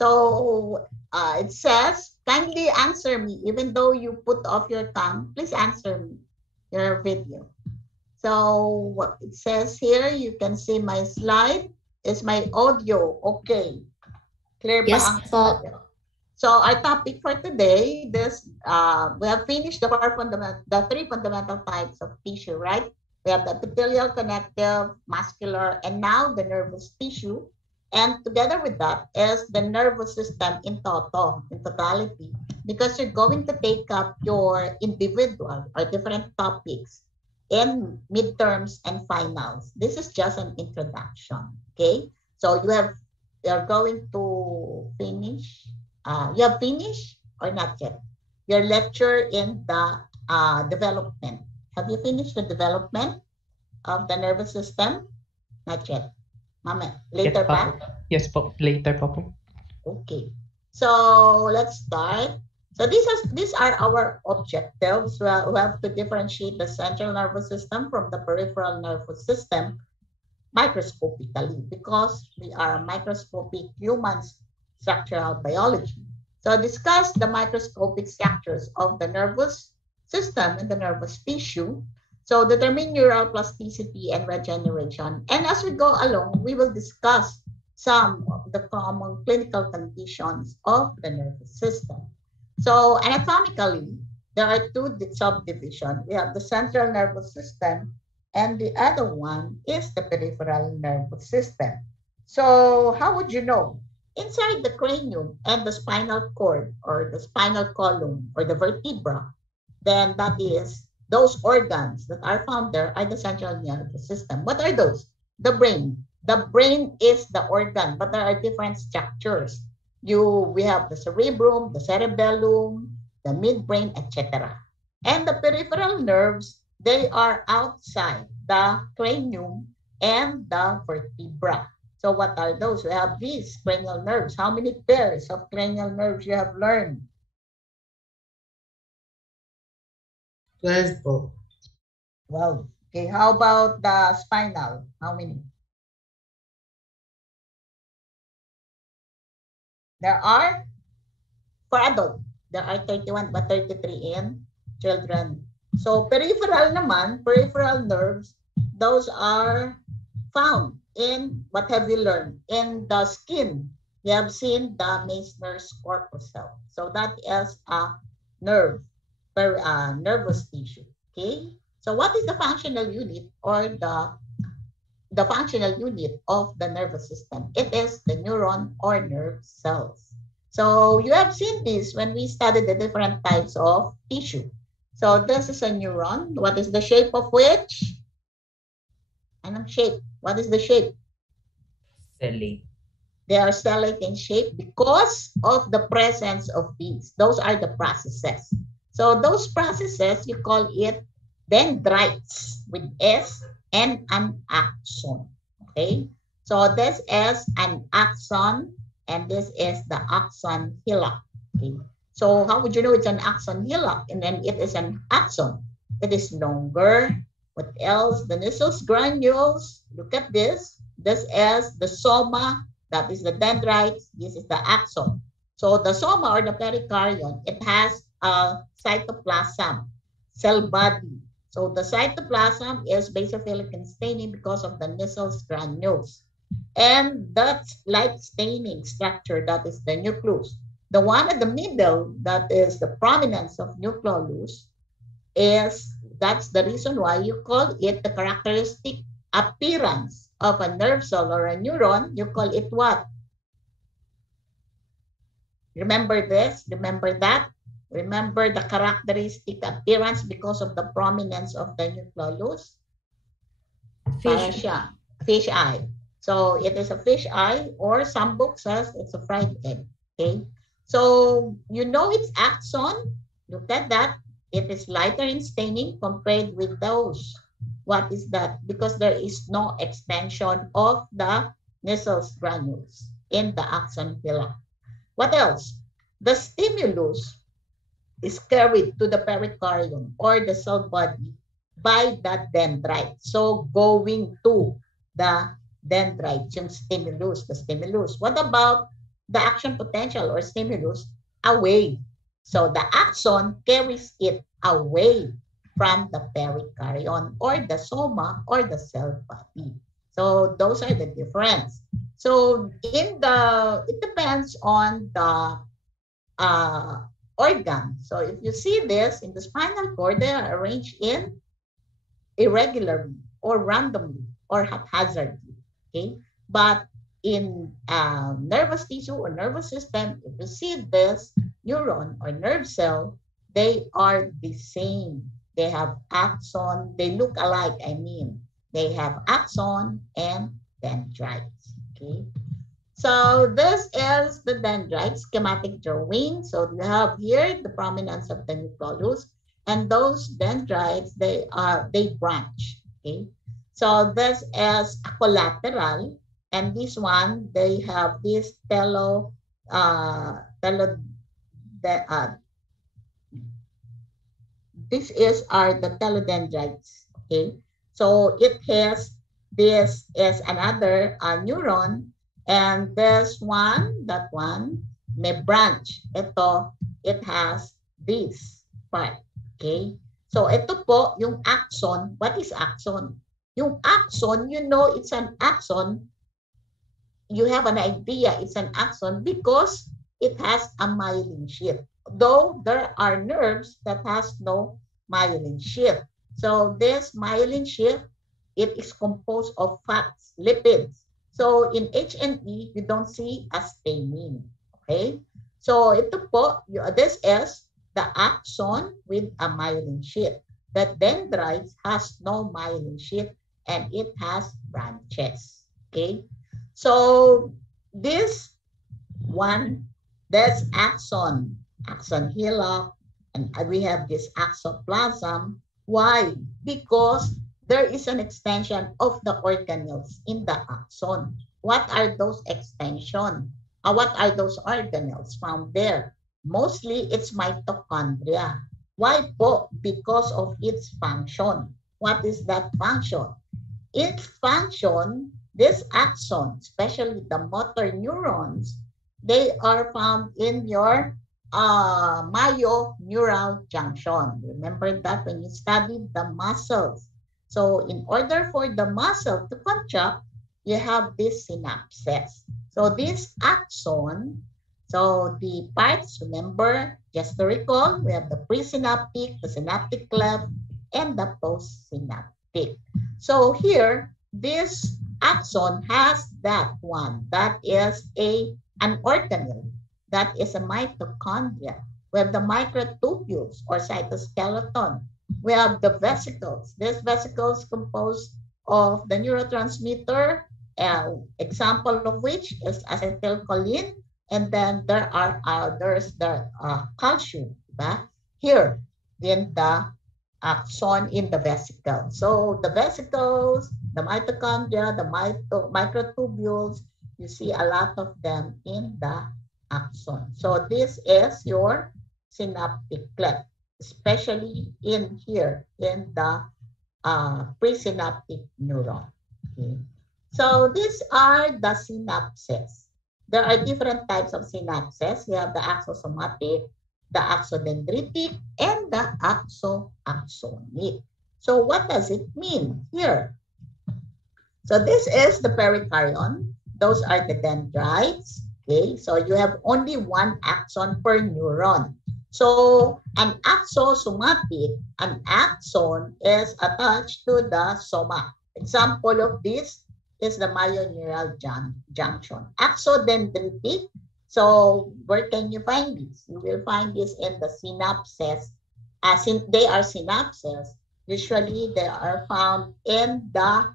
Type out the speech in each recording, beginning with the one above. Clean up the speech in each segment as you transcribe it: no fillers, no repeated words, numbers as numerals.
So it says, kindly answer me, even though you put off your cam, please answer me, your video. So what it says here, you can see my slide. Is my audio okay? Clear ba Yes ang po. audio? So our topic for today, we have finished the three fundamental types of tissue, right? We have the epithelial, connective, muscular, and now the nervous tissue. And together with that is the nervous system in totality, because you're going to take up your individual or different topics in midterms and finals. This is just an introduction, okay? So you're going to finish. You have finished or not yet? Your lecture in the development. Have you finished the development of the nervous system? Not yet. Mama, Yes later pa pa? po. Yes po. Later pa po. Okay. So let's start. So these are our objectives. We have to differentiate the central nervous system from the peripheral nervous system microscopically, because we are microscopic humans structural biology. So discuss the microscopic structures of the nervous system and the nervous tissue. So determine neural plasticity and regeneration. And as we go along, we will discuss some of the common clinical conditions of the nervous system. So anatomically, there are two subdivisions. We have the central nervous system, and the other one is the peripheral nervous system. So how would you know? Inside the cranium and the spinal cord or the spinal column or the vertebra, then that is those organs that are found there are the central nervous system. What are those? The brain. The brain is the organ, but there are different structures. We have the cerebrum, the cerebellum, the midbrain, etc. And the peripheral nerves, they are outside the cranium and the vertebra. So what are those? We have these cranial nerves. How many pairs of cranial nerves you have learned? 12 po. Wow. Okay, how about the spinal? How many? There are, for adult, there are 31 but 33 in children. So peripheral naman, peripheral nerves, those are found in, what have you learned? In the skin. You have seen the Meissner's corpuscle. So that is a nerve, nervous tissue. Okay. So what is the functional unit or the functional unit of the nervous system? It is the neuron or nerve cells. So you have seen this when we studied the different types of tissue. So this is a neuron. What is the shape of which? Anong shape? What is the shape? Selling. They are stellate in shape because of the presence of these. Those are the processes. So those processes, you call it dendrites with S and an axon. Okay? So this is an axon and this is the axon hillock. Okay? So how would you know it's an axon hillock and then it is an axon? It is longer. What else? The Nissls granules. Look at this. This is the soma. That is the dendrites. This is the axon. So the soma or the pericardium, it has a cytoplasm, cell body. So the cytoplasm is basophilic in staining because of the Nissls granules. And that's light staining structure, that is the nucleus. The one at the middle, that is the prominence of nucleolus, that's the reason why you call it the characteristic appearance of a nerve cell or a neuron. You call it what? Remember this? Remember that? Remember the characteristic appearance because of the prominence of the nucleolus? Fish. Fish eye. So it is a fish eye, or some books says it's a fried egg. Okay. So you know its axon. Look at that. It is lighter in staining compared with those. What is that? Because there is no extension of the Nissls granules in the axon hillock. What else? The stimulus is carried to the pericardium or the cell body by the dendrite. So going to the dendrite, yung stimulus, the stimulus. What about the action potential or stimulus away. So the axon carries it away from the perikaryon or the soma or the cell body. So those are the difference. So it depends on the organ. So if you see this in the spinal cord, they are arranged in irregularly or randomly or haphazardly. Okay, but in nervous tissue or nervous system, if you see this neuron or nerve cell, they are the same. They have axon. They look alike. I mean, they have axon and dendrites. Okay. So this is the dendrite schematic drawing. So you have here the prominence of the nucleolus, and those dendrites they branch. Okay, so this is a collateral, and this one they have this this are the telodendrites. Okay, so it has this is another neuron. And this one, that one, may branch. Ito, it has this part. Okay? So, ito po, yung axon. What is axon? Yung axon, you know it's an axon. You have an idea it's an axon because it has a myelin sheath. Though there are nerves that has no myelin sheath. So, this myelin sheath, it is composed of fats, lipids. So in HNE, you don't see a staining. Okay? So ito po, this is the axon with a myelin sheath. The dendrites has no myelin sheath and it has branches. Okay? So this one, that's axon hillock, and we have this axoplasm. Why? Because there is an extension of the organelles in the axon. What are those extensions? What are those organelles found there? Mostly, it's mitochondria. Why po? Because of its function. What is that function? Its function, this axon, especially the motor neurons, they are found in your myoneural junction. Remember that when you studied the muscles. So in order for the muscle to contract, you have this synapses. So this axon, so the parts, remember, just to recall, we have the presynaptic, the synaptic cleft, and the postsynaptic. So here, this axon has that one. That is an organelle. That is a mitochondria. We have the microtubules or cytoskeleton. We have the vesicles. These vesicles composed of the neurotransmitter, example of which is acetylcholine, and then there are others that are calcium. Right? Here in the axon in the vesicle. So the vesicles, the mitochondria, the microtubules, you see a lot of them in the axon. So this is your synaptic cleft, especially in here in the presynaptic neuron. Okay. So these are the synapses. There are different types of synapses. We have the axosomatic, the axodendritic, and the axonic. So what does it mean here? So this is the perikaryon. Those are the dendrites. Okay, so you have only one axon per neuron. So an axosomatic, an axon is attached to the soma. Example of this is the myoneural junction. Axodendritic, so where can you find this? You will find this in the synapses. As in, they are synapses. Usually they are found in the,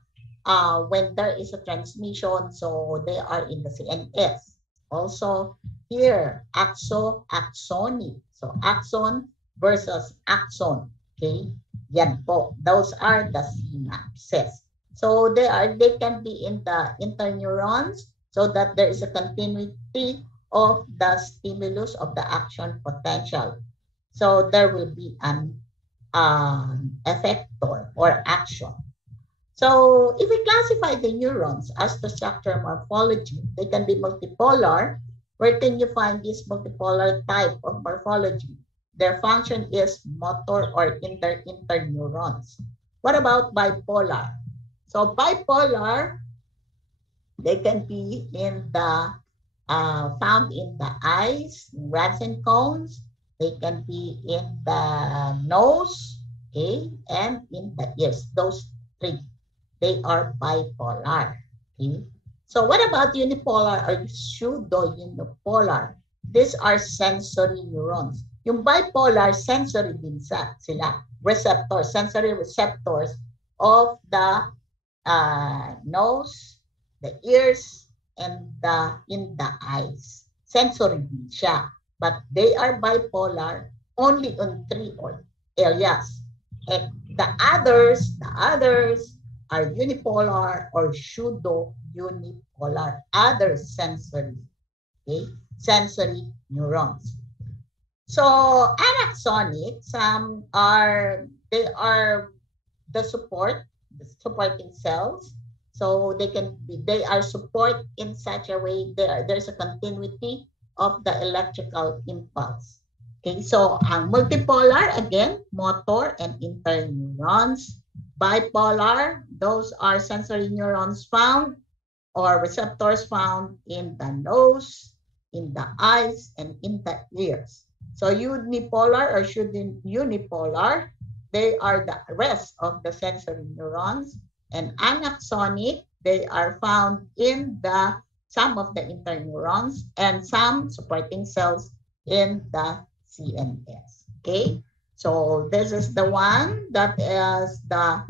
when there is a transmission, so they are in the CNS. Also here, axonic. So axon versus axon. Okay, yan po. Those are the synapses. So they can be in the interneurons so that there is a continuity of the stimulus of the action potential. So there will be an effector or action. So if we classify the neurons as the structure morphology, they can be multipolar Where can you find this multipolar type of morphology? Their function is motor or interneurons. What about bipolar? So bipolar, they can be in the found in the eyes, rods and cones. They can be in the nose, okay, and in the ears. Those three, they are bipolar. Okay. So what about unipolar or pseudo-unipolar? These are sensory neurons. Yung bipolar, sensory din sila. Receptors, sensory receptors of the nose, the ears, and in the eyes. Sensory din siya. But they are bipolar only on 3 areas. And the others are unipolar or pseudo-unipolar, other sensory, okay? Sensory neurons. So anaxonic, they are the supporting cells. So they are support in such a way there's a continuity of the electrical impulse. Okay, so ang multipolar, again, motor and interneurons. Bipolar, those are sensory neurons found or receptors found in the nose, in the eyes, and in the ears. So unipolar or unipolar, they are the rest of the sensory neurons. And anaxonic, they are found in some of the interneurons and some supporting cells in the CNS. Okay, so this is the one that is the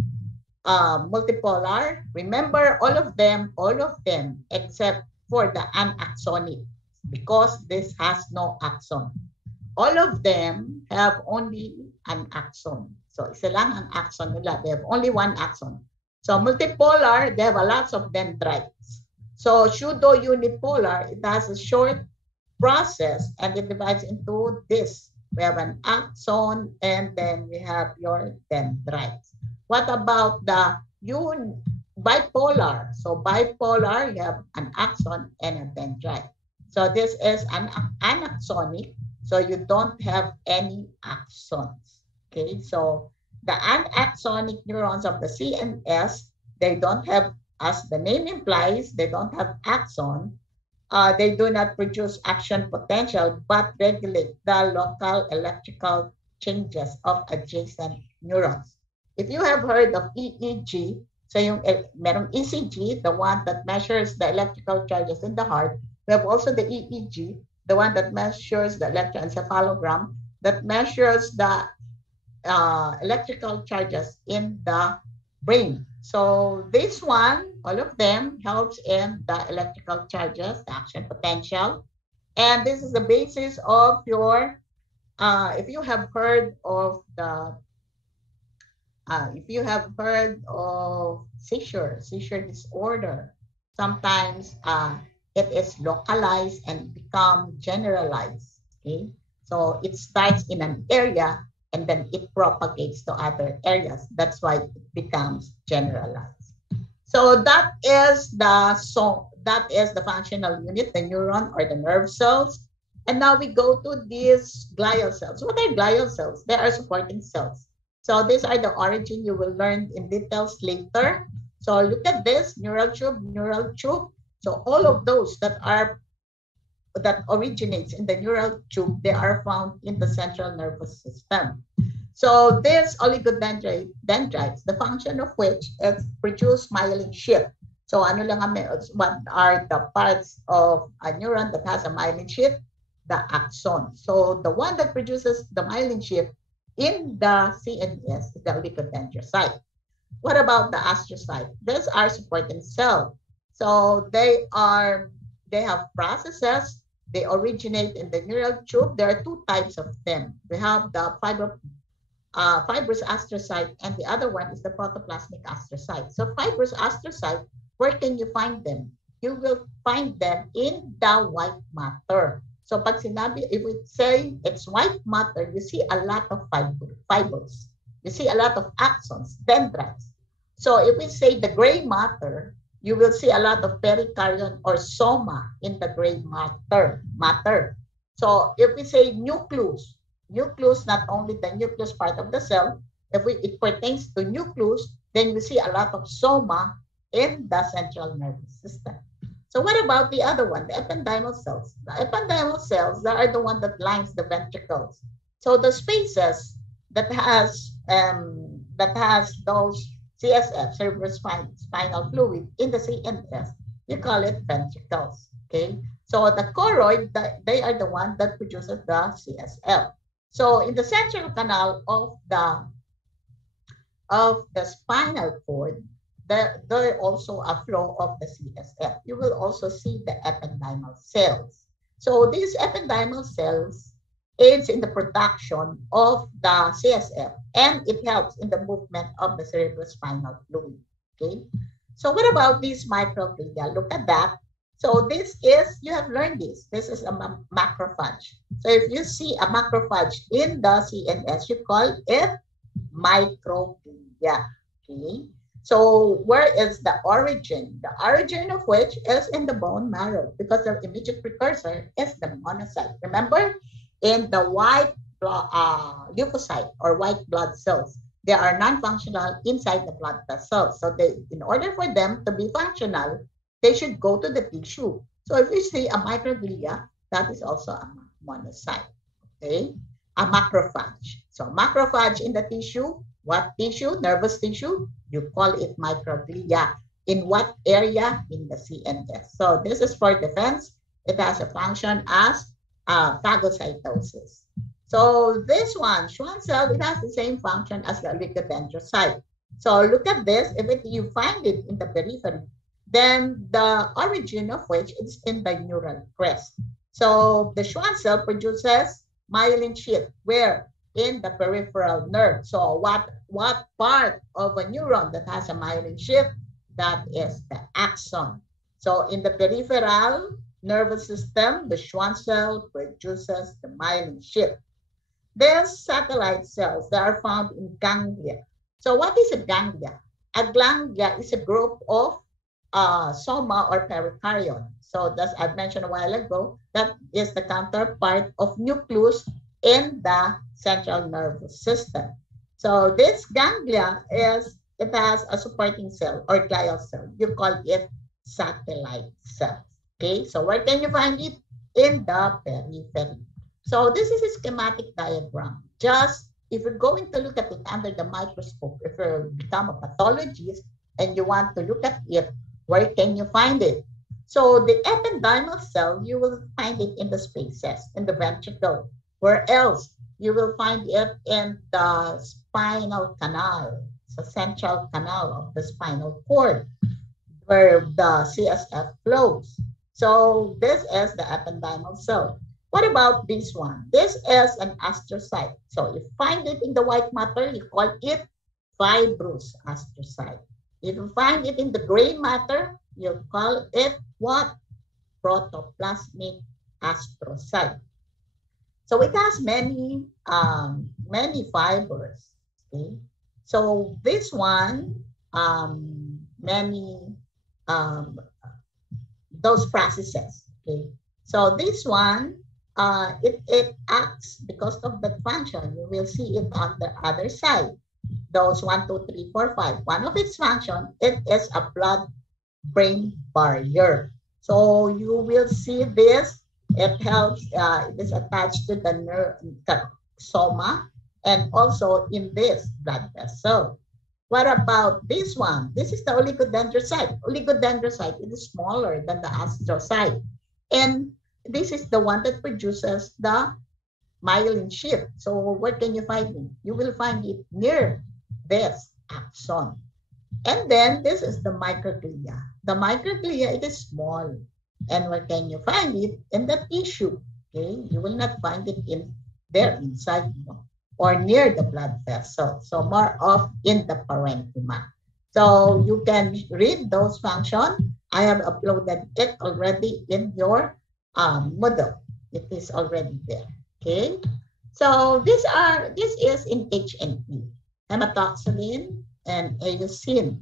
multipolar. Remember all of them except for the anaxonic, because this has no axon. All of them have only an axon. So isa lang ang axon nila. They have only one axon. So multipolar, they have a lots of dendrites. So pseudo-unipolar, it has a short process and it divides into this. We have an axon and then we have your dendrites. What about the bipolar? So bipolar, you have an axon and a dendrite. So this is an anaxonic, so you don't have any axons. Okay, so the anaxonic neurons of the CNS, they don't have, as the name implies, they don't have axon. They do not produce action potential, but regulate the local electrical changes of adjacent neurons. If you have heard of EEG, so yung merong ECG, the one that measures the electrical charges in the heart, we have also the EEG, the one that measures the electroencephalogram, that measures the electrical charges in the brain. So this one, all of them, helps in the electrical charges, the action potential. And this is the basis of your, if you have heard of seizure disorder, sometimes it is localized and become generalized. Okay, so it starts in an area and then it propagates to other areas. That's why it becomes generalized. So that is the functional unit, the neuron or the nerve cells. And now we go to these glial cells. What are glial cells? They are supporting cells. So these are the origin. You will learn in details later. So look at this, neural tube. So all of those that originates in the neural tube, they are found in the central nervous system. So this oligodendrites, the function of which is produce myelin sheath. So what are the parts of a neuron that has a myelin sheath? The axon. So the one that produces the myelin sheath in the CNS is the oligodendrocyte. What about the astrocyte? These are supporting cells. So they have processes. They originate in the neural tube. There are two types of them. We have the fibrous astrocyte, and the other one is the protoplasmic astrocyte. So fibrous astrocyte, where can you find them? You will find them in the white matter. So pag sinabi, if we say it's white matter, you see a lot of fibers. You see a lot of axons, dendrites. So if we say the gray matter, you will see a lot of pericardium or soma in the gray matter. So if we say nucleus, not only the nucleus part of the cell, if it pertains to nucleus, then we see a lot of soma in the central nervous system. So what about the other one, the ependymal cells? The ependymal cells, they are the one that lines the ventricles. So the spaces that has those CSF, cerebrospinal fluid, in the CNS, you call it ventricles. Okay, so the choroid, they are the one that produces the CSF. So in the central canal of the spinal cord, there also a flow of the CSF. You will also see the ependymal cells. So these ependymal cells aids in the production of the CSF, and it helps in the movement of the cerebrospinal fluid. Okay, so what about these microglia? Look at that. So this is, you have learned this. This is a macrophage. So if you see a macrophage in the CNS, you call it microglia. Okay. So where is the origin? The origin of which is in the bone marrow, because the immediate precursor is the monocyte. Remember, in the white leukocyte or white blood cells, they are non-functional inside the blood vessels. So in order for them to be functional, they should go to the tissue. So if you see a microglia, that is also a monocyte. Okay, a macrophage. So macrophage in the tissue. What tissue? Nervous tissue. You call it microglia. In what area? In the CNS. So this is for defense. It has a function as phagocytosis. So this one, Schwann cell, it has the same function as the oligodendrocyte. So look at this. If you find it in the periphery, then the origin of which is in the neural crest. So the Schwann cell produces myelin sheath, where? In the peripheral nerve. So what part of a neuron that has a myelin sheath? That is the axon. So in the peripheral nervous system, the Schwann cell produces the myelin sheath. There's satellite cells that are found in ganglia. So what is a ganglia? A ganglia is a group of soma or pericardium. So as I mentioned a while ago, that is the counterpart of nucleus in the central nervous system. So this ganglia it has a supporting cell or glial cell. You call it satellite cells. Okay, so where can you find it? In the periphery. So this is a schematic diagram. Just if you're going to look at it under the microscope, if you become a pathologist and you want to look at it, where can you find it? So the ependymal cell, you will find it in the spaces, in the ventricle. Where else? You will find it in the spinal canal, the central canal of the spinal cord, where the CSF flows. So this is the ependymal cell. What about this one? This is an astrocyte. So you find it in the white matter, you call it fibrous astrocyte. If you find it in the gray matter, you call it what? Protoplasmic astrocyte. So it has many fibers. Okay? So this one, those processes. Okay? So this one, it acts because of that function. You will see it on the other side. Those 1, 2, 3, 4, 5. One of its function, it is a blood-brain barrier. So you will see this. It helps, it is attached to the soma and also in this blood vessel. What about this one? This is the oligodendrocyte. Oligodendrocyte is smaller than the astrocyte. And this is the one that produces the myelin sheath. So where can you find it? You will find it near this axon. And then this is the microglia. The microglia, it is small. And where can you find it? In the tissue. Okay, you will not find it inside or near the blood vessel. So more of in the parenchyma. So you can read those functions. I have uploaded it already in your Moodle. It is already there. Okay. So this is in HNP, hematoxylin and eosin.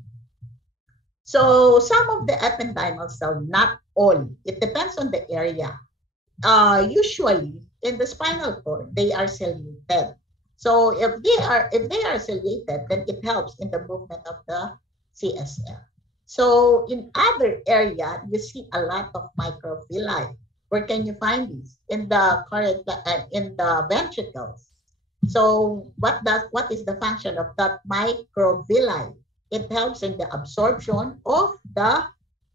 So some of the ependymal cells, not all. It depends on the area. Usually in the spinal cord, they are ciliated. So if they are ciliated, then it helps in the movement of the CSF. So in other area, you see a lot of microvilli. Where can you find these? In the ventricles. So what is the function of that microvilli? It helps in the absorption of the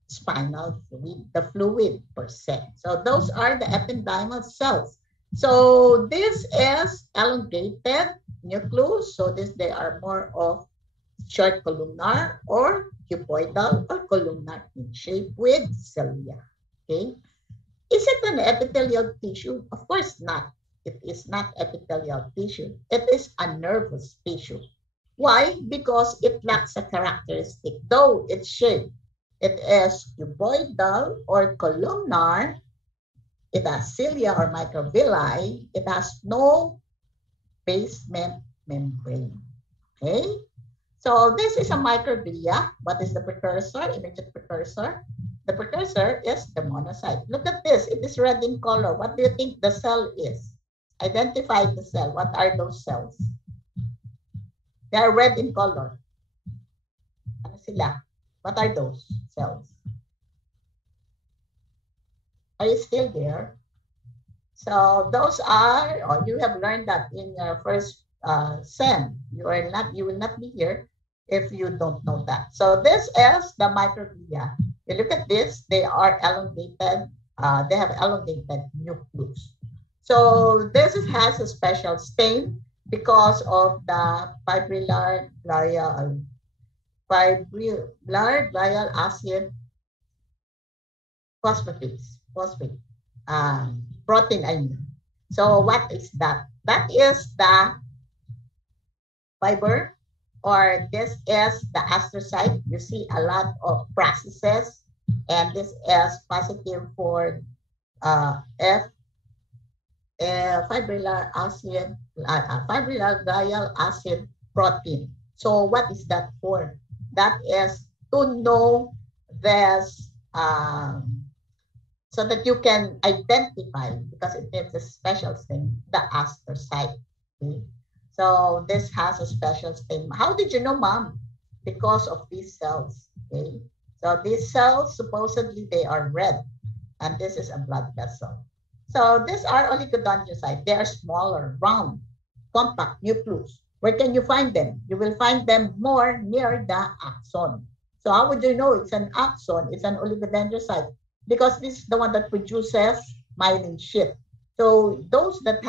spinal fluid, the fluid per se. So those are the ependymal cells. So this is elongated nucleus. So they are more of short columnar or cuboidal or columnar in shape with cilia. Okay. Is it an epithelial tissue? Of course not. It is not epithelial tissue. It is a nervous tissue. Why? Because it lacks a characteristic. Though its shape, it is cuboidal or columnar, it has cilia or microvilli, it has no basement membrane. Okay? So this is a microglia. What is the precursor, immediate precursor? The precursor is the monocyte. Look at this. It is red in color. What do you think the cell is? Identify the cell. What are those cells? They are red in color. Ano sila? What are those cells? Are you still there? So those are, or you have learned that in your first sem. You will not be here if you don't know that. So this is the microglia. You look at this, they are elongated, they have elongated nucleus. So this has a special stain because of the fibrillar glial acid phosphate protein, I mean. So what is that? That is the fiber, or this is the astrocyte. You see a lot of processes, and this is positive for fibrillar glial acid protein. So what is that for? That is to know this, so that you can identify, because it is a special thing, the astrocyte. Okay? So this has a special stain. How did you know, Mom? Because of these cells. Okay? So these cells, supposedly they are red, and this is a blood vessel. So these are oligodendrocytes. They are smaller, round, compact nucleus. Where can you find them? You will find them more near the axon. So how would you know it's an axon? It's an oligodendrocyte, because this is the one that produces myelin sheath. So those that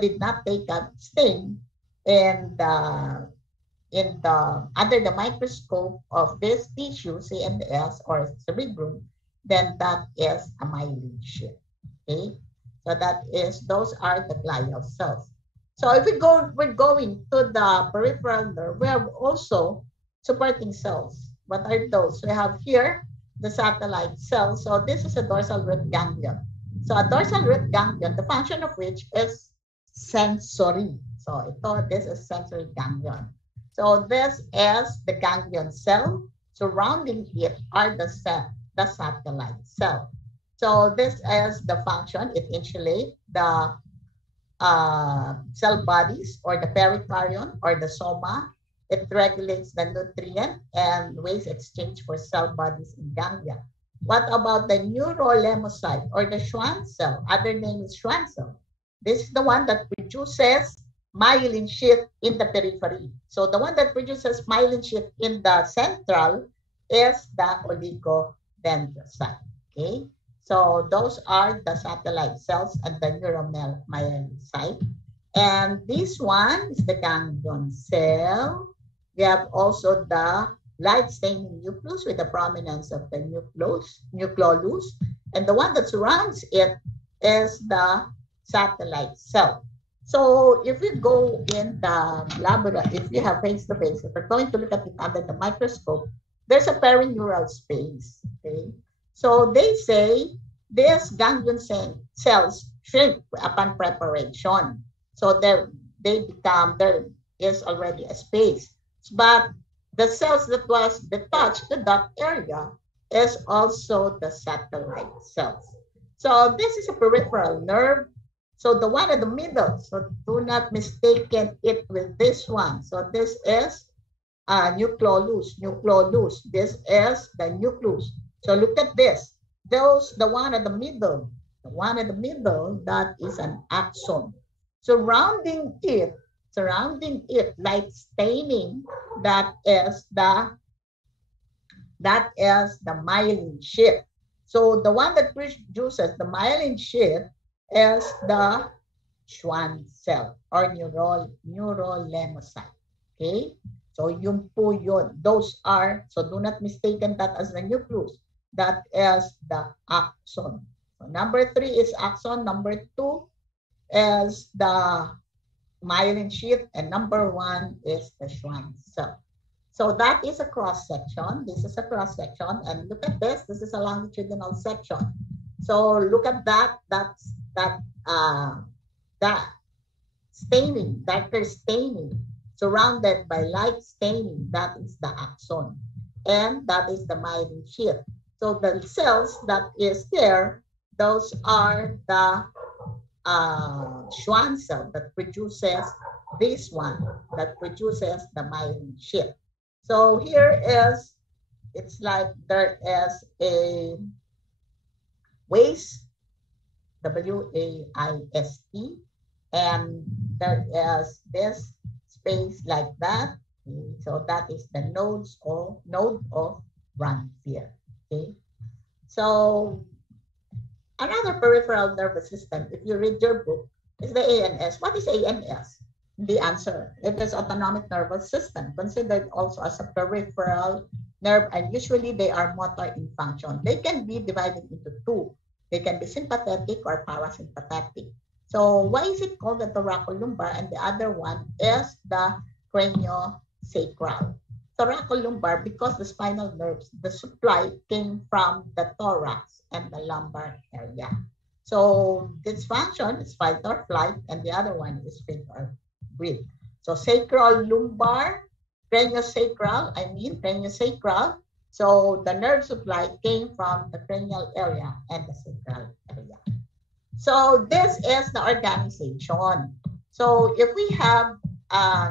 did not take a stain and under the microscope of this tissue, CNS or cerebrum, then that is a myelin sheath. Okay, so those are the glial cells. So if we're going to the peripheral nerve, we have also supporting cells. What are those? We have here the satellite cells. So this is a dorsal root ganglion. So a dorsal root ganglion, the function of which is sensory. So this is sensory ganglion. So this is the ganglion cell. Surrounding it are the satellite cell. So this is the function. It insulates the cell bodies or the pericardium or the soma. It regulates the nutrient and waste exchange for cell bodies in ganglia. What about the neurolemocyte or the Schwann cell? Other name is Schwann cell. This is the one that produces myelin sheath in the periphery. So the one that produces myelin sheath in the central is the oligodendrocyte. Okay, so those are the satellite cells and the neuromyelinocyte. And this one is the ganglion cell. We have also the light staining nucleus with the prominence of the nucleolus. And the one that surrounds it is the satellite cell. So if we go in the laboratory, if you have face-to-face, if we're going to look at it under the microscope, there's a perineural space. Okay, so they say these ganglion cells shrink upon preparation. So there is already a space. But the cells that was detached to that area is also the satellite cells. So this is a peripheral nerve. So the one in the middle, so do not mistaken it with this one. So this is nucleolus. This is the nucleus. So look at this. The one in the middle, that is an axon. Surrounding it, light staining, that is the myelin sheath. So the one that produces the myelin sheath is the Schwann cell or neuroleukocyte. Okay? So yun po yun. Those are, so do not mistaken that as the nucleus. That is the axon. So number 3 is axon. Number 2 is the myelin sheath. And number 1 is the Schwann cell. So that is a cross section. This is a cross section. And look at this. This is a longitudinal section. So look at that. That's that staining, darker staining, surrounded by light staining. That is the axon. And that is the myelin sheath. So the cells that is there, those are the Schwann cell that produces this one, that produces the myelin sheath. So here is, it's like there is a waist, W-A-I-S-T, and there is this space like that. So that is the node of Ranvier. Okay. So another peripheral nervous system, if you read your book, is the ANS. What is ANS? The answer, it is autonomic nervous system, considered also as a peripheral nerve, and usually they are motor in function. They can be divided into two. They can be sympathetic or parasympathetic. So why is it called the thoracolumbar, and the other one is the craniosacral? Thoracolumbar, because the spinal nerves, the supply came from the thorax and the lumbar area. So this function is fight or flight, and the other one is fit or breathe. So sacral lumbar, craniosacral, craniosacral. So the nerve supply came from the cranial area and the sacral area. So this is the organization. So if we have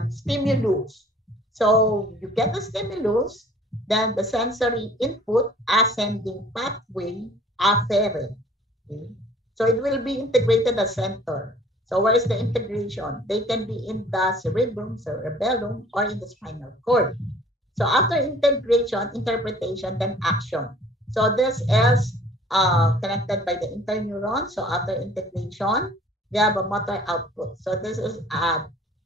stimulus, so you get the stimulus, then the sensory input, ascending pathway, afferent. Okay? So it will be integrated as center. So where is the integration? They can be in the cerebellum, or in the spinal cord. So after integration, interpretation, then action. So this is connected by the interneuron. So after integration, we have a motor output. So this is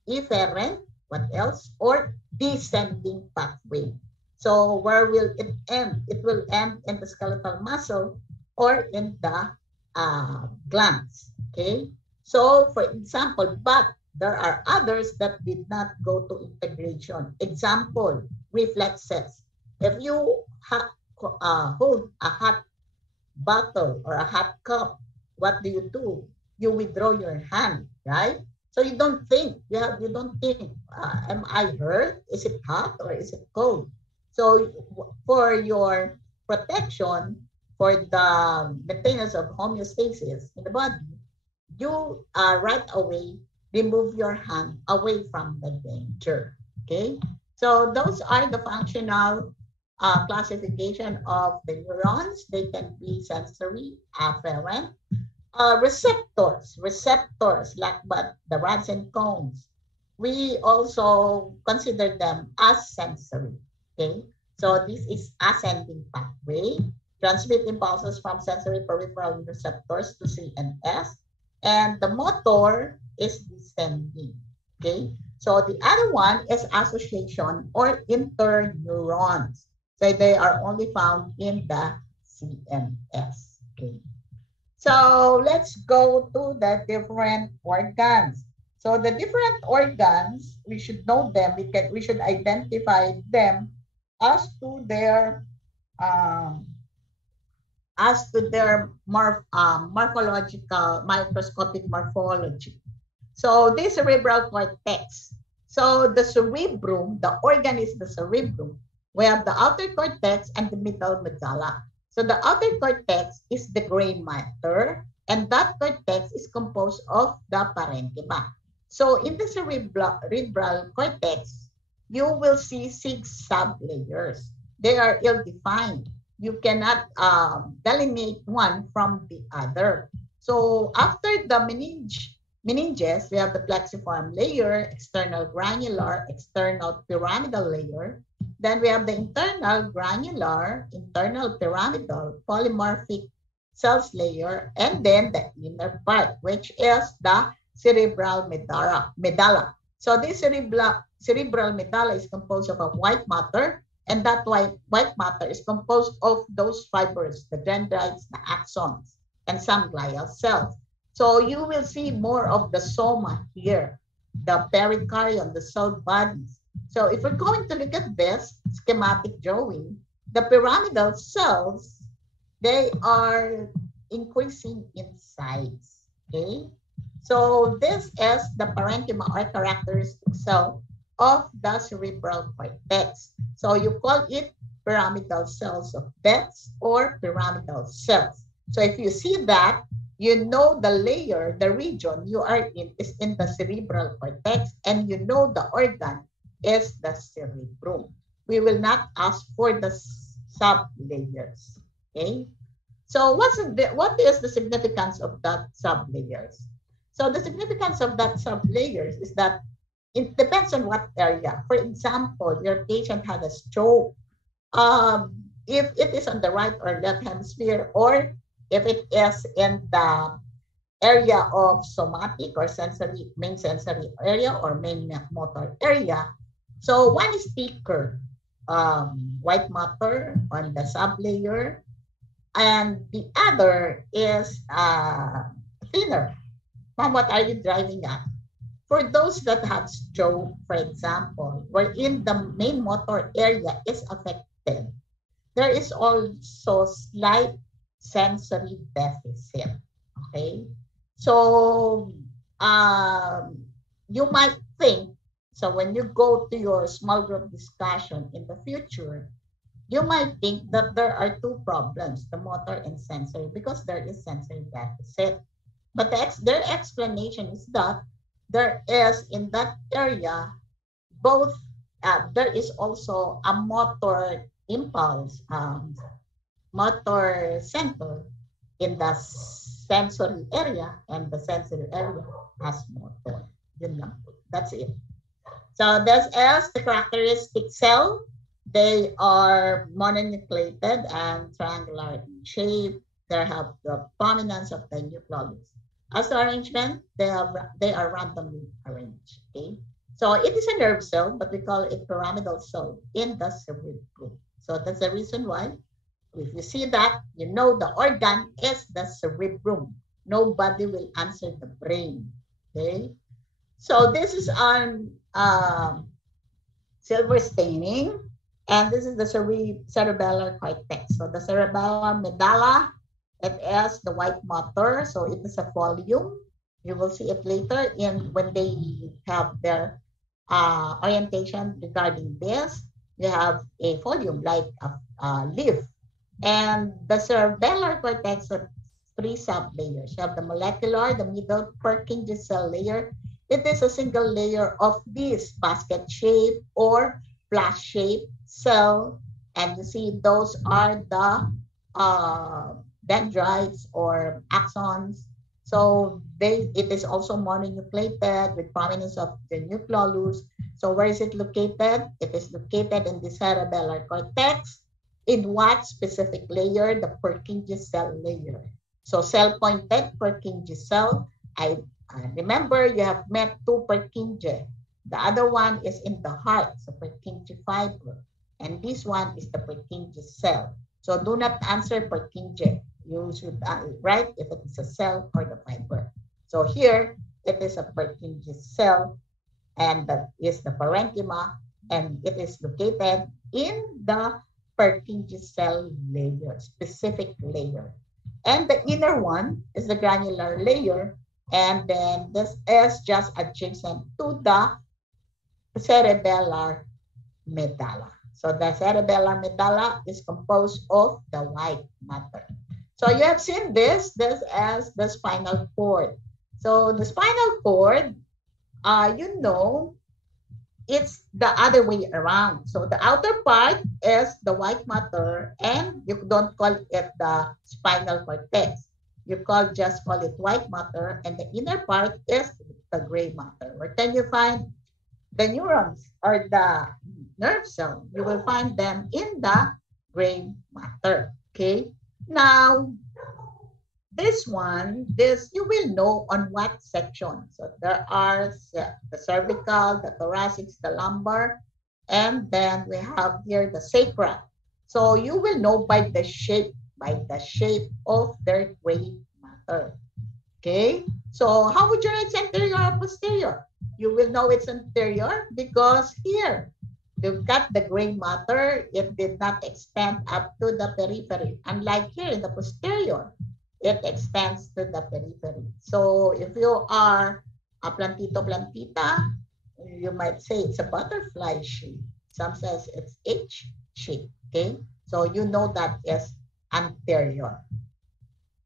efferent, what else? Or descending pathway. So where will it end? It will end in the skeletal muscle or in the glands. Okay. So for example, but there are others that did not go to integration. Example, reflexes. If you hold a hot bottle or a hot cup, what do? You withdraw your hand, right? So you don't think, you don't think, am I hurt? Is it hot or is it cold? So for your protection, for the maintenance of homeostasis in the body, you right away remove your hand away from the danger. Okay, so those are the functional classification of the neurons. They can be sensory, afferent, receptors, like but the rods and cones. We also consider them as sensory. Okay, so this is ascending pathway, transmit impulses from sensory peripheral receptors to CNS. And the motor is descending. Okay, so the other one is association or interneurons. So they are only found in the CNS. Okay, so let's go to the different organs. So the different organs, we should know them. We should identify them as to their morphological, microscopic morphology. So this cerebral cortex. So the cerebrum, the organ is the cerebrum. We have the outer cortex and the middle medulla. So the outer cortex is the gray matter, and that cortex is composed of the parenchyma. So in the cerebral cortex, you will see 6 sublayers. They are ill-defined. You cannot delineate one from the other. So after the meninges, we have the plexiform layer, external granular, external pyramidal layer. Then we have the internal granular, internal pyramidal, polymorphic cells layer, and then the inner part, which is the cerebral medulla. So this cerebral medulla is composed of a white matter, and that white matter is composed of those fibers, the dendrites, the axons, and some glial cells. So you will see more of the soma here, the pericardium, the cell bodies. So if we're going to look at this schematic drawing, the pyramidal cells, they are increasing in size, okay? So this is the parenchyma or characteristic cell of the cerebral cortex. So you call it pyramidal cells of Betz or pyramidal cells. So if you see that, you know the layer, the region you are in is in the cerebral cortex, and you know the organ is the cerebrum. We will not ask for the sublayers, okay? So what is the significance of that sublayers? So the significance of that sublayers is that it depends on what area. For example, your patient had a stroke. If it is on the right or left hemisphere, or if it is in the area of somatic or sensory, main sensory area or main motor area. So one is thicker, white matter on the sublayer, and the other is thinner. Mom, what are you driving at? For those that have stroke, for example, wherein the main motor area is affected, there is also slight sensory deficit, okay? So you might think, so when you go to your small group discussion in the future, you might think that there are 2 problems, the motor and sensory, because there is sensory deficit. But their explanation is that there is in that area both, there is also a motor impulse, motor center in the sensory area, and the sensory area has motor. That's it. So this is the characteristic cell. They are mononucleated and triangular in shape. They have the prominence of the nucleolus. As the arrangement, they are randomly arranged. Okay, so it is a nerve cell, but we call it pyramidal cell in the cerebrum. So that's the reason why, if you see that, you know the organ is the cerebrum. Nobody will answer the brain. Okay, so this is on silver staining, and this is the cerebellar cortex. So the cerebellar medulla, it is the white matter, so it is a volume. You will see it later when they have their orientation regarding this. You have a volume like a leaf. And the cerebellar cortex are 3 sublayers. You have the molecular, the middle Purkinje cell layer. It is a single layer of this basket shape or flash shape cell. And you see those are the dendrites or axons. So it is also mononucleated with prominence of the nucleolus. So where is it located? It is located in the cerebellar cortex. In what specific layer? The Purkinje cell layer. So cell-pointed Purkinje cell. I remember you have met 2 Purkinje. The other one is in the heart, so Purkinje fiber. And this one is the Purkinje cell. So do not answer Purkinje. You should write if it is a cell or the fiber. So here, it is a Purkinje cell, and that is the parenchyma, and it is located in the Purkinje cell layer, specific layer. And the inner one is the granular layer, and then this is just adjacent to the cerebellar medulla. So the cerebellar medulla is composed of the white matter. So you have seen this as the spinal cord. So the spinal cord, you know, it's the other way around. So the outer part is the white matter, and you don't call it the spinal cortex. You just call it white matter, and the inner part is the gray matter. Where can you find the neurons or the nerve cell? You will find them in the gray matter. Okay. Now, this you will know on what section. So there are the cervical, the thoracic, the lumbar, and then we have here the sacral. So you will know by the shape of their gray matter. Okay, so how would you know it's anterior or posterior? You will know it's anterior because here you've got the gray matter. It did not extend up to the periphery, unlike here in the posterior. It extends to the periphery. So if you are a plantito-plantita, you might say it's a butterfly shape. Some says it's H shape, okay? So you know that is anterior.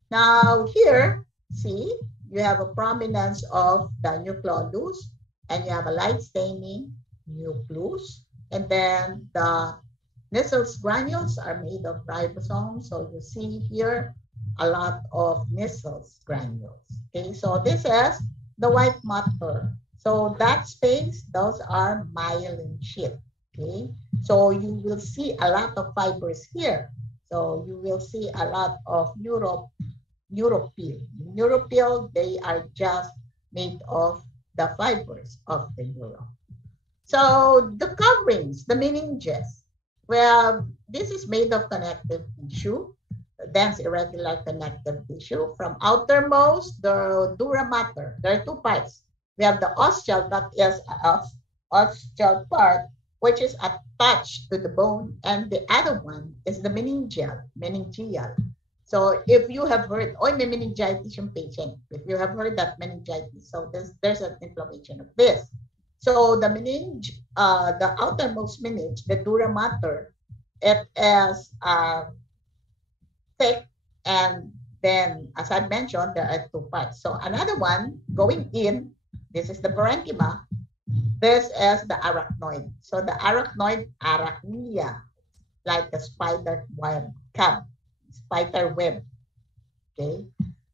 Now here, see, you have a prominence of the nucleolus, and you have a light staining nucleus, and then the Nissel's granules are made of ribosomes. So you see here a lot of Nissel's granules. Okay, so this is the white matter. So that space, those are myelin sheath. Okay, so you will see a lot of fibers here. So you will see a lot of neuropil. Neuropil, they are just made of the fibers of the neuron. So the coverings, the meninges, well, this is made of connective tissue, dense irregular connective tissue. From outermost, the dura mater. There are two parts. We have the ostial, that is ostial part, which is attached to the bone, and the other one is the meningeal. So if you have heard, may meningitis yung patient. If you have heard that meningitis, so there's an inflammation of this. So the the outermost meninge, the dura mater, it is thick, and then, as I mentioned, there are two parts. So another one going in, this is the parenchyma, this is the arachnoid. So the arachnoid, arachnia, like the spider web, okay?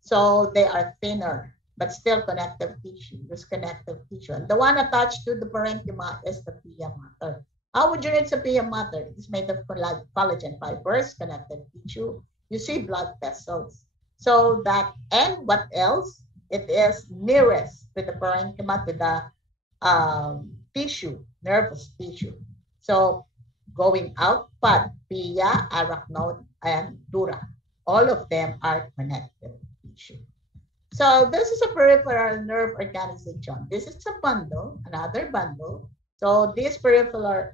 So they are thinner, but still connective tissue, this connective tissue. And the one attached to the parenchyma is the pia mater. How would you know it's a pia mater? It's made of collagen fibers, connective tissue. You see blood vessels. So that, and what else? It is nearest to the parenchyma, to the tissue, nervous tissue. So going out, pia, arachnoid, and dura. All of them are connective tissue. So this is a peripheral nerve organization. This is a bundle, another bundle. So this peripheral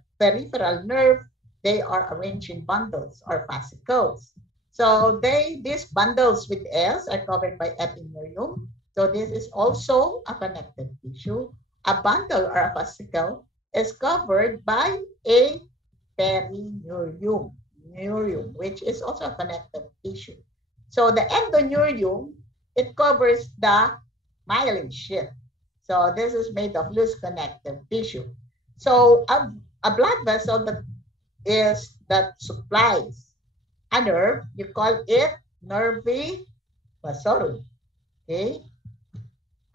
nerve, they are arranged in bundles or fascicles. So these bundles with S are covered by epineurium. So this is also a connective tissue. A bundle or a fascicle is covered by a perineurium, which is also a connective tissue. So the endoneurium, it covers the myelin sheath. So this is made of loose connective tissue. So a blood vessel that supplies a nerve, you call it nervi vasorum. Okay?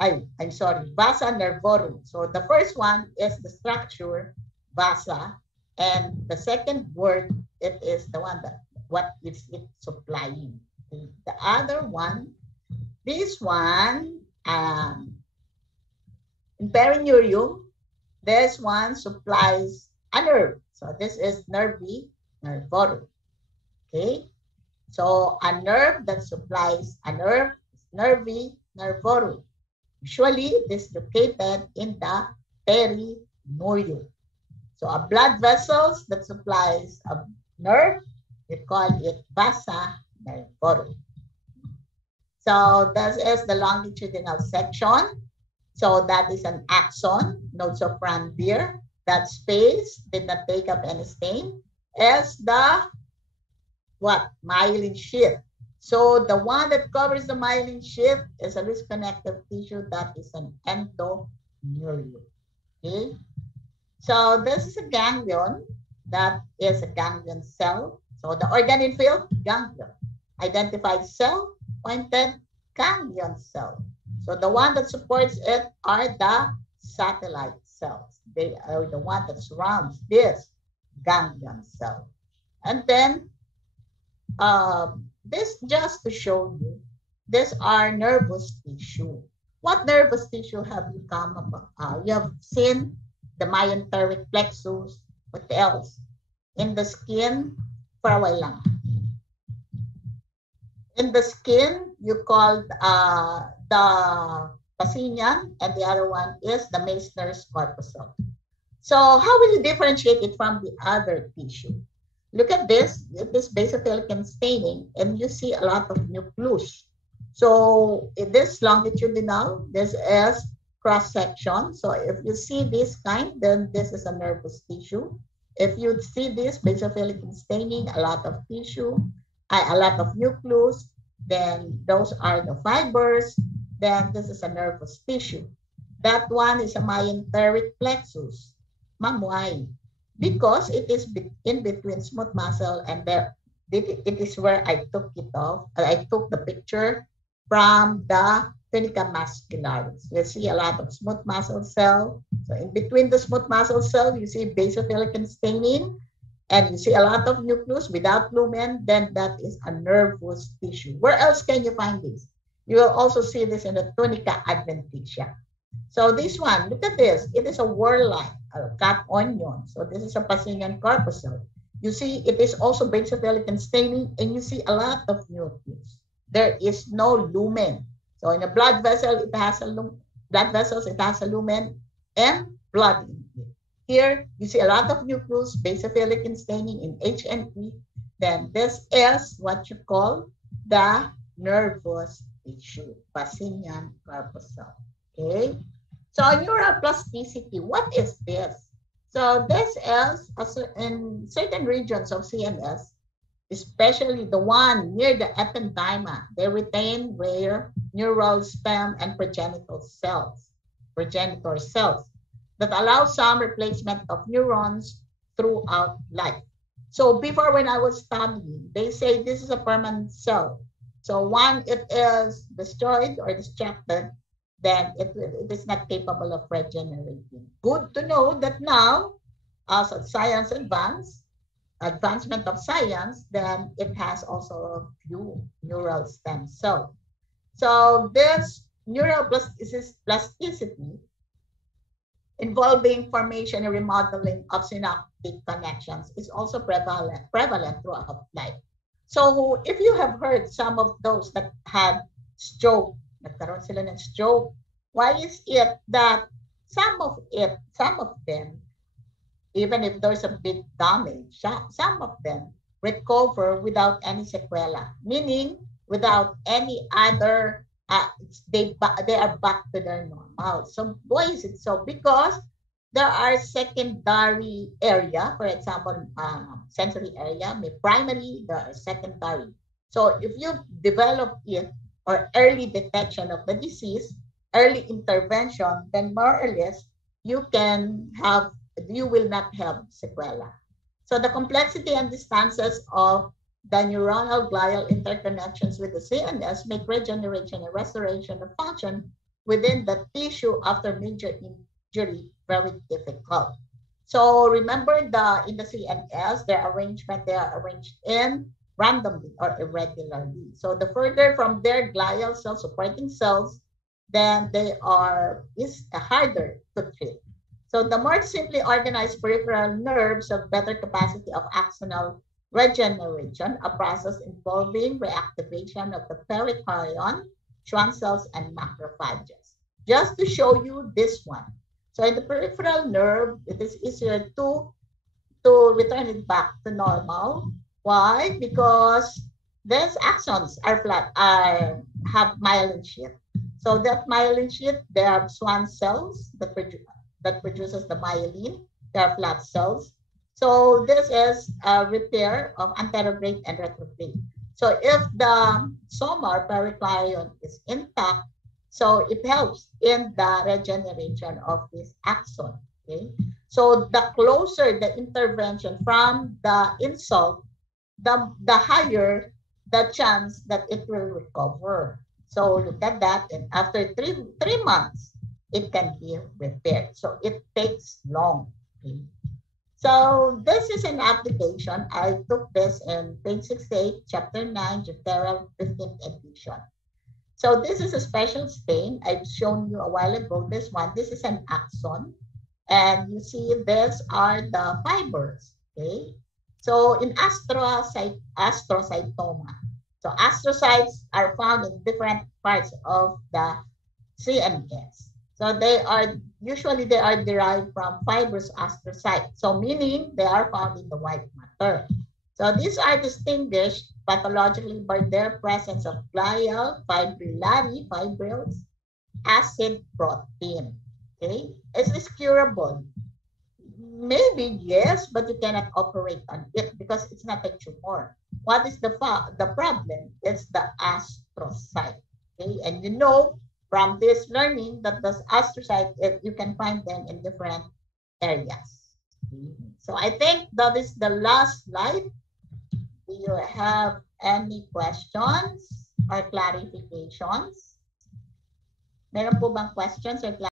I'm sorry, vasa nervorum. So the first one is the structure, vasa, and the second word, it is the one that what is it supplying. Okay? The other one, this one, in perineurium, this one supplies a nerve. So this is nervi nervorum. Okay, so a nerve that supplies a nerve is nervi nervorum. Usually dislocated in the perineurium. So a blood vessels that supplies a nerve, we call it vasa nervorum. So this is the longitudinal section. So that is an axon, nodes of Ranvier. that space did not take up any stain, is the what? Myelin sheath. So the one that covers the myelin sheath is a loose connective tissue that is an endoneurium. Okay? So this is a ganglion. That is a ganglion cell. So the organ in field, ganglion. Identified cell, pointed ganglion cell. So the one that supports it are the satellite cells. They are the one that surrounds this ganglion cell. And then this just to show you, these are nervous tissue. What nervous tissue have you come about? You have seen the myenteric plexus. What else? In the skin, for a while lang. In the skin, you call the Pacinian, and the other one is the Meissner's corpuscle. So how will you differentiate it from the other tissue? Look at this basophilic staining, and you see a lot of nucleus. So in this longitudinal, this is cross-section. So if you see this kind, then this is a nervous tissue. If you see this basophilic staining, a lot of tissue, a lot of nucleus, then those are the fibers, then this is a nervous tissue. That one is a myenteric plexus. Ma'am, why? Because it is in between smooth muscle and there. It is where I took it off. I took the picture from the tunica muscularis. You see a lot of smooth muscle cell. So in between the smooth muscle cell, you see basophilic staining, and you see a lot of nucleus without lumen, then that is a nervous tissue. Where else can you find this? You will also see this in the tunica adventitia. So this one, look at this. It is a whorl-like, a cut onion. So this is a Pacinian corpuscle. You see it is also basophilic staining, and you see a lot of nucleus. There is no lumen. So in a blood vessel, it has a lumen and blood in it. Here, you see a lot of nucleus, basophilic staining in H and E. Then this is what you call the nervous tissue, Pacinian corpuscle. Okay. So neuroplasticity, what is this? So this is in certain regions of CNS, especially the one near the ependyma, they retain rare neural stem and progenitor cells that allow some replacement of neurons throughout life. So before, when I was studying, they say this is a permanent cell. So once it is destroyed or distracted, then it is not capable of regenerating. Good to know that now, as science advancement of science, then it has also a few neural stem cells. So this neuroplasticity involving formation and remodeling of synaptic connections is also prevalent throughout life. So if you have heard some of those that had stroke, nagkaroon sila ng stroke, why is it that some of them, even if there's a big damage, some of them recover without any sequela, meaning without any other, they are back to their normal. So why is it so? Because there are secondary area, for example, sensory area, primary, there are secondary. So if you develop it or early detection of the disease, early intervention, then more or less you will not have sequela. So the complexity and distances of the neuronal glial interconnections with the CNS make regeneration and restoration of function within the tissue after major injury very difficult. So remember in the CNS, they are arranged in randomly or irregularly. So the further from their glial cell supporting cells, then is harder to treat. So the more simply organized peripheral nerves have better capacity of axonal regeneration, a process involving reactivation of the pericardion, Schwann cells, and macrophages. Just to show you this one. So in the peripheral nerve, it is easier to return it back to normal. Why? Because these axons have myelin sheath. So that myelin sheath, there are Schwann cells that produces the myelin. They are flat cells. So this is a repair of anterograde and retrograde. So if the soma or periclyon is intact, so it helps in the regeneration of this axon. Okay? So the closer the intervention from the insult, the higher the chance that it will recover. So look at that, and after three months, it can be repaired. So it takes long. Okay? So this is an application. I took this in page 68, chapter 9, Deuteronomy 15th edition. So this is a special stain. I've shown you a while ago this one. This is an axon. And you see these are the fibers. Okay. So in astrocytoma. So astrocytes are found in different parts of the CNS. So they are derived from fibrous astrocytes. So meaning they are found in the white matter. So these are distinguished pathologically by their presence of glial, fibrillary, fibrils, acid protein. Okay, is this curable? Maybe yes, but you cannot operate on it because it's not a tumor. What is the problem? It's the astrocyte. Okay, and you know from this learning that those astrocytes, you can find them in different areas. So I think that is the last slide. Do you have any questions or clarifications? Meron po bang questions or